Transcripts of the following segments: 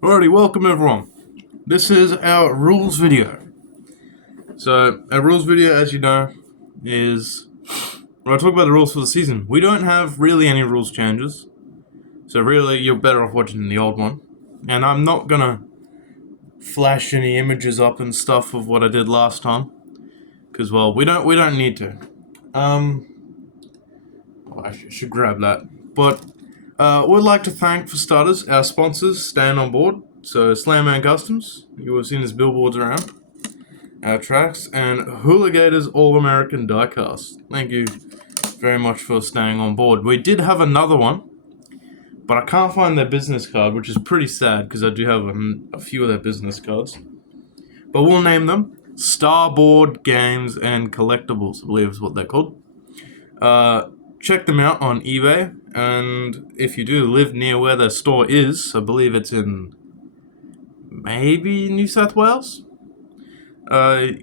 Alrighty, welcome everyone. This is our rules video. So, our rules video, as you know, is when I talk about the rules for the season. We don't have really any rules changes. So really, you're better off watching the old one. And I'm not gonna flash any images up and stuff of what I did last time. Because, well, we don't need to. I should grab that. But, we'd like to thank, for starters, our sponsors, staying on board. So, Slamman Customs, you will have seen his billboards around our tracks, and Hooligators All-American Diecast. Thank you very much for staying on board. We did have another one, but I can't find their business card, which is pretty sad because I do have a few of their business cards. But we'll name them Starboard-games and Collectibles, I believe is what they're called. Check them out on eBay, and if you do live near where their store is, I believe it's in maybe New South Wales. Go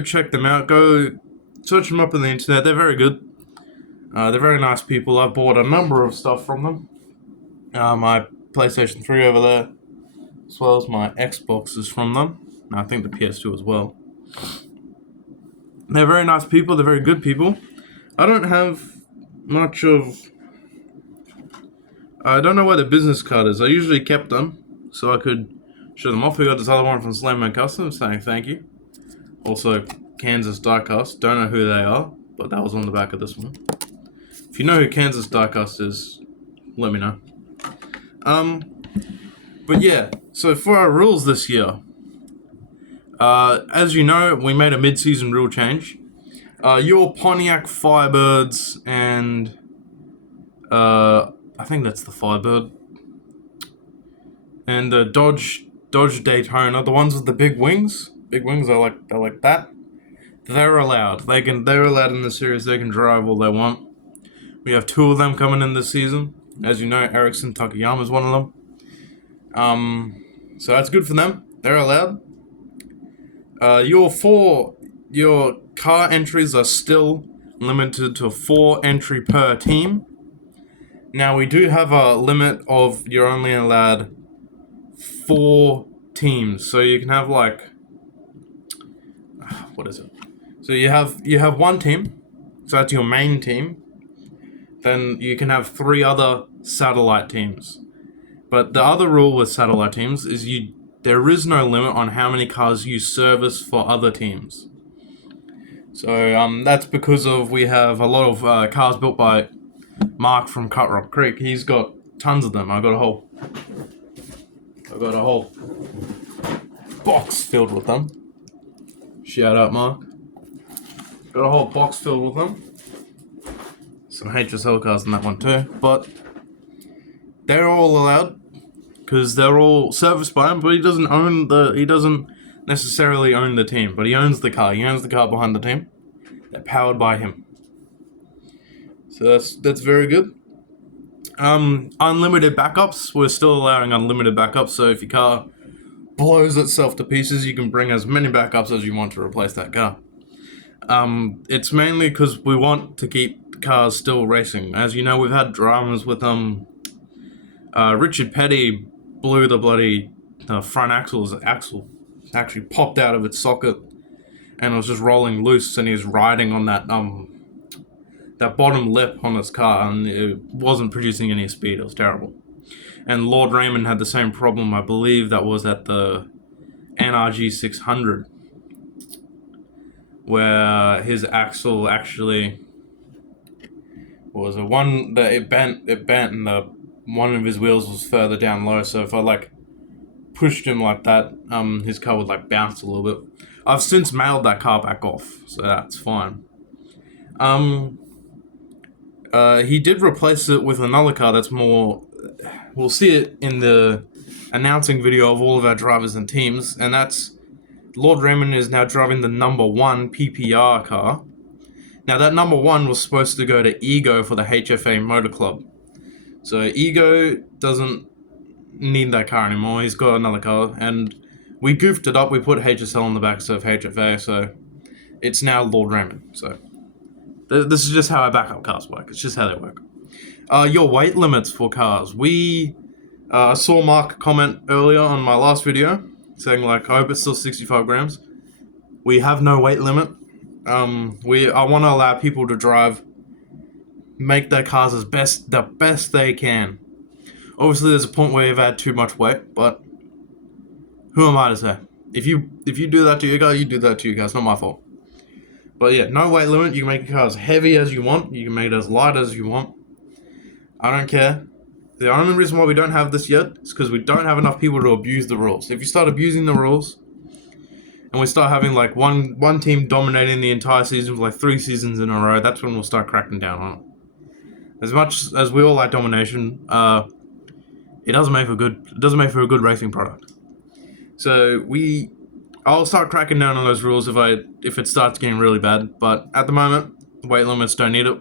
check them out. Go search them up on the internet. They're very good. They're very nice people. I've bought a number of stuff from them. My PlayStation 3 over there, as well as my Xbox is from them. And I think the PS2 as well. They're very nice people. They're very good people. I don't have much of... I don't know where the business card is. I usually kept them so I could show them off. We got this other one from Slamman Customs saying thank you. Also, Kansas Diecast. Don't know who they are, but that was on the back of this one. If you know who Kansas Diecast is, let me know. But yeah, so for our rules this year, as you know, we made a mid-season rule change. Your Pontiac Firebirds and I think that's the Firebird, and the Dodge Daytona, the ones with the big wings. Big wings, I like that. They're allowed. They're allowed in the series. They can drive all they want. We have two of them coming in this season. As you know, Ericsson Takayama is one of them. So that's good for them. They're allowed. Your car entries are still limited to 4 entry per team. Now we do have a limit of you're only allowed 4 teams, so you can have what is it? So you have one team, so that's your main team. Then you can have 3 other satellite teams. But the other rule with satellite teams is there is no limit on how many cars you service for other teams. So that's because we have a lot of cars built by Mark from Cut Rock Creek. He's got tons of them. I've got a whole box filled with them. Shout out, Mark. Got a whole box filled with them. Some HSL cars in that one too, but they're all allowed because they're all serviced by him. But he doesn't necessarily own the team, but he owns the car. He owns the car behind the team. They're powered by him. So that's very good. Unlimited backups. We're still allowing unlimited backups. So if your car blows itself to pieces, you can bring as many backups as you want to replace that car. It's mainly because we want to keep cars still racing. As you know, we've had dramas with Richard Petty blew the bloody front axle. His axle actually popped out of its socket, and it was just rolling loose. And he was riding on that bottom lip on his car, and it wasn't producing any speed. It was terrible. And Lord Raymond had the same problem. I believe that was at the NRG 600, where his axle actually was it bent, and one of his wheels was further down low. So if I pushed him like that, his car would bounce a little bit. I've since mailed that car back off, so that's fine. He did replace it with another car that's more... We'll see it in the announcing video of all of our drivers and teams, and that's... Lord Raymond is now driving the number 1 PPR car. Now, that number 1 was supposed to go to Ego for the HFA Motor Club. So, Ego doesn't need that car anymore. He's got another car, and we goofed it up. We put HSL on the back instead of HFA, so it's now Lord Raymond. So, this is just how our backup cars work. It's just how they work. Your weight limits for cars. We I saw Mark comment earlier on my last video saying like, I hope it's still 65 grams. We have no weight limit. I want to allow people to drive, make their cars the best they can. Obviously, there's a point where you've had too much weight, but who am I to say? If you do that to your car, you do that to your car. It's not my fault. But yeah, no weight limit. You can make your car as heavy as you want. You can make it as light as you want. I don't care. The only reason why we don't have this yet is because we don't have enough people to abuse the rules. If you start abusing the rules, and we start having like one team dominating the entire season for like 3 seasons in a row, that's when we'll start cracking down on it. As much as we all like domination, it doesn't make for a good racing product. So I'll start cracking down on those rules if it starts getting really bad. But at the moment, weight limits don't need it.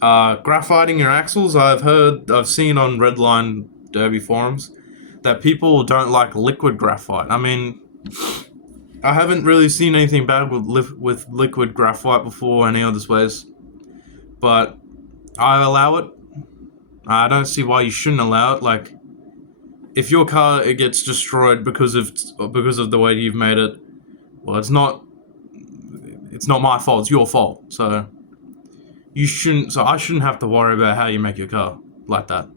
Graphiting your axles, I've seen on Redline Derby forums that people don't like liquid graphite. I mean, I haven't really seen anything bad with liquid graphite before any other ways, but I allow it. I don't see why you shouldn't allow it. Like, if your car it gets destroyed because of the way you've made it, well, it's not my fault. It's your fault. So I shouldn't have to worry about how you make your car like that.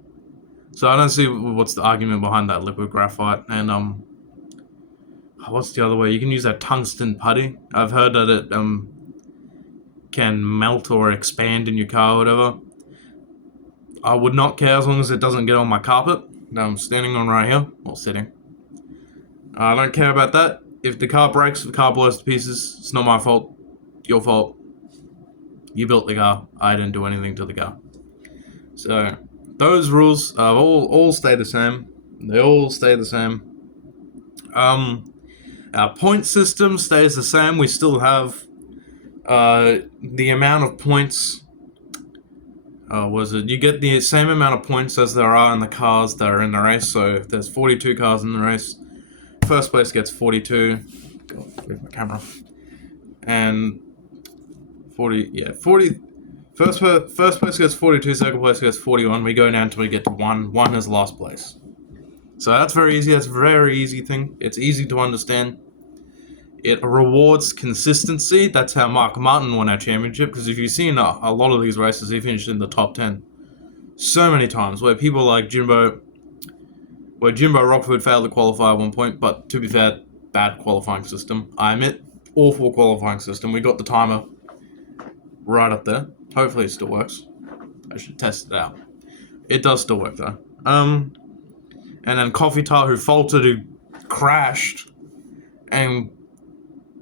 So I don't see what's the argument behind that liquid graphite. And what's the other way? You can use that tungsten putty. I've heard that it can melt or expand in your car or whatever. I would not care as long as it doesn't get on my carpet that I'm standing on right here, or sitting. I don't care about that. If the car breaks, if the car blows to pieces, it's not my fault. Your fault. You built the car. I didn't do anything to the car. So those rules all stay the same. They all stay the same. Our point system stays the same. We still have the amount of points. You get the same amount of points as there are in the cars that are in the race. So if there's 42 cars in the race, first place gets 42. God, move my camera. And 40. First place gets 42. Second place gets 41. We go down until we get to 1. 1 is last place. So that's very easy. That's a very easy thing. It's easy to understand. It rewards consistency. That's how Mark Martin won our championship. Because if you've seen a lot of these races, he finished in the top 10 so many times. Where people like Jimbo Rockford failed to qualify at one point. But to be fair, bad qualifying system. I admit, awful qualifying system. We got the timer right up there. Hopefully it still works. I should test it out. It does still work though. And then Coffee Tar, who faltered, who crashed, and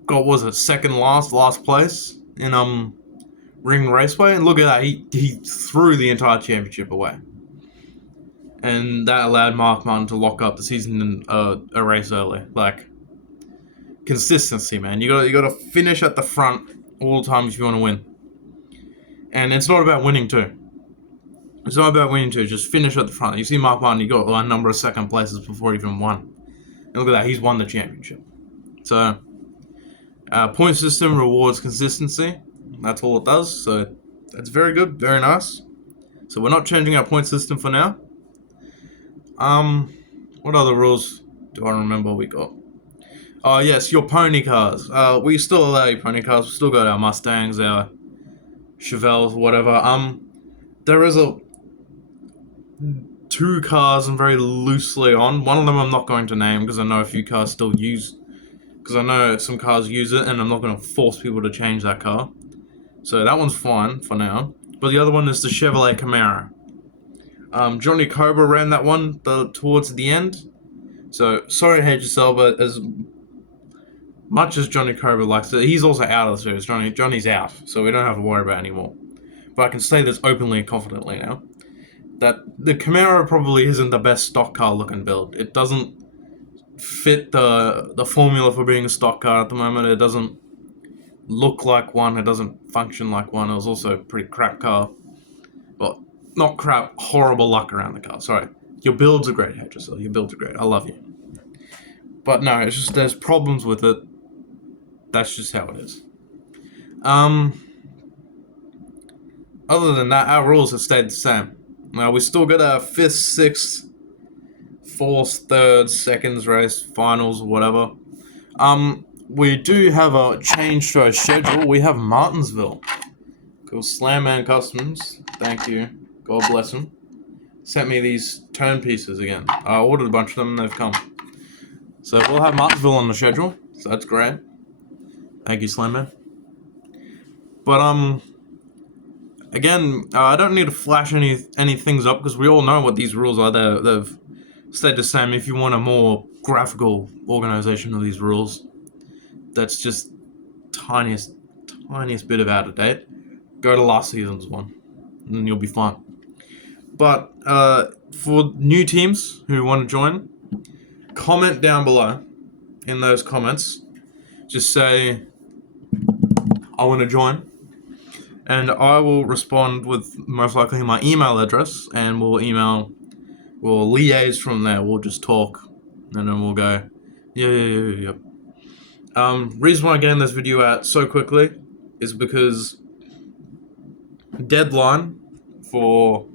got, second last place in Ring Raceway, and look at that, he threw the entire championship away. And that allowed Mark Martin to lock up the season in a race early. Like, consistency, man. You gotta finish at the front all the time if you want to win. And it's not about winning too. Just finish at the front. You see Mark Martin, he got a number of second places before he even won. And look at that, he's won the championship. So, point system rewards consistency. That's all it does. So, that's very good, very nice. So, we're not changing our point system for now. What other rules do I remember we got? Oh, yes, your pony cars. We still allow your pony cars. We still got our Mustangs, our Chevelles, whatever. There is two cars I'm very loosely on. One of them I'm not going to name because I know a few cars still use, because I know some cars use it, and I'm not going to force people to change that car. So that one's fine for now. But the other one is the Chevrolet Camaro. Johnny Cobra ran that one towards the end. So sorry to hate yourself, but as much as Johnny Cobra likes it, he's also out of the series. Johnny's out, so we don't have to worry about it anymore. But I can say this openly and confidently now, that the Camaro probably isn't the best stock car looking build. It doesn't fit the formula for being a stock car at the moment. It doesn't look like one. It doesn't function like one. It was also a pretty crap car. Well, not crap, horrible luck around the car. Sorry. Your builds are great, HSL. Your builds are great. I love you. But no, it's just there's problems with it. That's just how it is. Other than that, our rules have stayed the same. Now, we still got our 5th, 6th, fourth, third, seconds race, finals, whatever. We do have a change to our schedule. We have Martinsville. Cool. Slamman Customs, thank you. God bless him. Sent me these turn pieces again. I ordered a bunch of them and they've come. So we'll have Martinsville on the schedule. So that's great. Thank you, Slamman. But again, I don't need to flash any things up because we all know what these rules are. They've stayed the same. If you want a more graphical organization of these rules, that's just tiniest bit of out of date. Go to last season's one, and then you'll be fine. But for new teams who want to join, comment down below in those comments. Just say, I want to join. And I will respond with most likely my email address, and we'll liaise from there. We'll just talk, and then we'll go, yeah. Reason why I'm getting this video out so quickly is because deadline for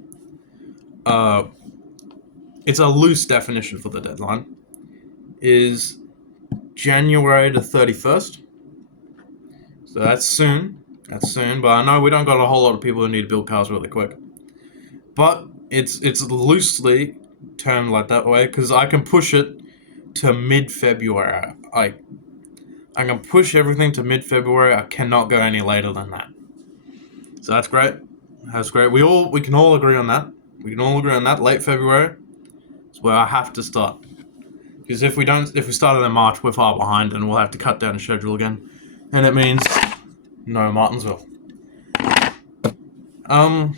it's a loose definition for the deadline is January the 31st. So that's soon, but I know we don't got a whole lot of people who need to build cars really quick. But it's loosely termed like that way because I can push it to mid-February. I can push everything to mid-February. I cannot go any later than that. So that's great. That's great. We can all agree on that. We can all agree on that. Late February is where I have to start. Because if we started in March, we're far behind, and we'll have to cut down the schedule again, and it means no Martinsville. And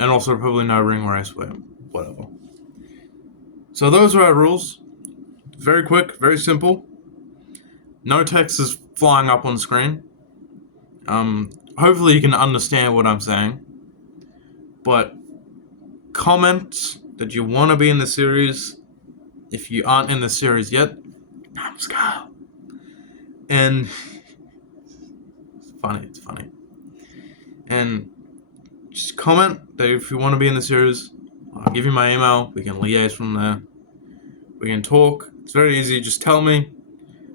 also probably no ring race, whatever. So those are our rules. Very quick, very simple. No text is flying up on screen. Hopefully you can understand what I'm saying. But comment that you want to be in the series. If you aren't in the series yet, numbskull. And it's funny. And just comment that if you want to be in the series. I'll give you my email. We can liaise from there. We can talk. It's very easy. Just tell me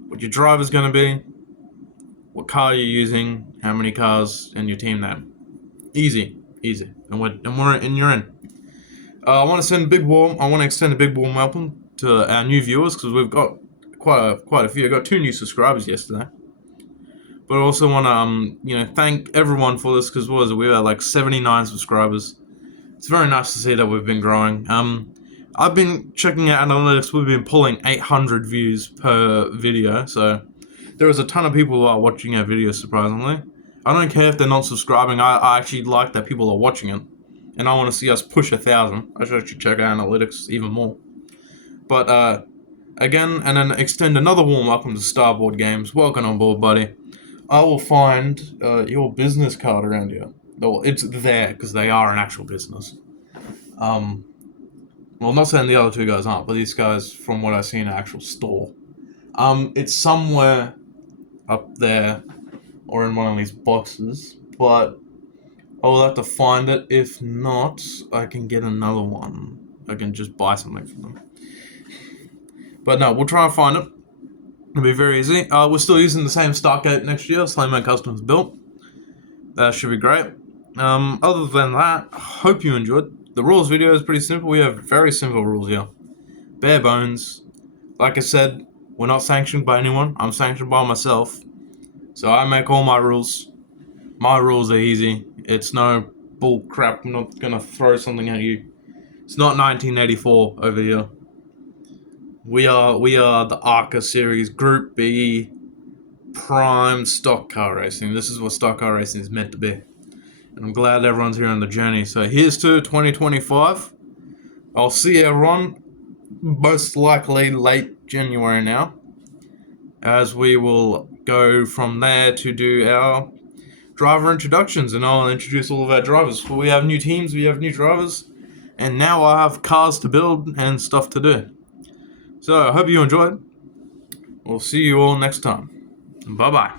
what your driver's going to be, what car you're using, how many cars, and your team name. Easy. And you're in. I want to extend a big warm welcome to our new viewers because we've got quite a few. I got 2 new subscribers yesterday. But I also want to thank everyone for this because we had like 79 subscribers. It's very nice to see that we've been growing. I've been checking out analytics. We've been pulling 800 views per video, so there is a ton of people who are watching our videos, surprisingly. I don't care if they're not subscribing. I actually like that people are watching it, and I want to see us push 1,000. I should actually check out analytics even more. But again, and then extend another warm welcome to Starboard-games. Welcome on board, buddy. I will find your business card around here. Well, it's there because they are an actual business. Well, I'm not saying the other 2 guys aren't, but these guys, from what I see in an actual store. It's somewhere up there or in one of these boxes, but I will have to find it. If not, I can get another one. I can just buy something from them. But no, we'll try and find it. It'll be very easy. We're still using the same start gate next year, Slamman Customs built. That should be great. Other than that, I hope you enjoyed. The rules video is pretty simple. We have very simple rules here. Bare bones. Like I said, we're not sanctioned by anyone. I'm sanctioned by myself. So I make all my rules. My rules are easy. It's no bull crap. I'm not going to throw something at you. It's not 1984 over here. We are the ARCA Series Group B Prime Stock Car Racing. This is what stock car racing is meant to be. And I'm glad everyone's here on the journey. So here's to 2025. I'll see everyone most likely late January now, as we will go from there to do our driver introductions, and I'll introduce all of our drivers. We have new teams, we have new drivers, and now I have cars to build and stuff to do. So I hope you enjoyed. We'll see you all next time. Bye-bye.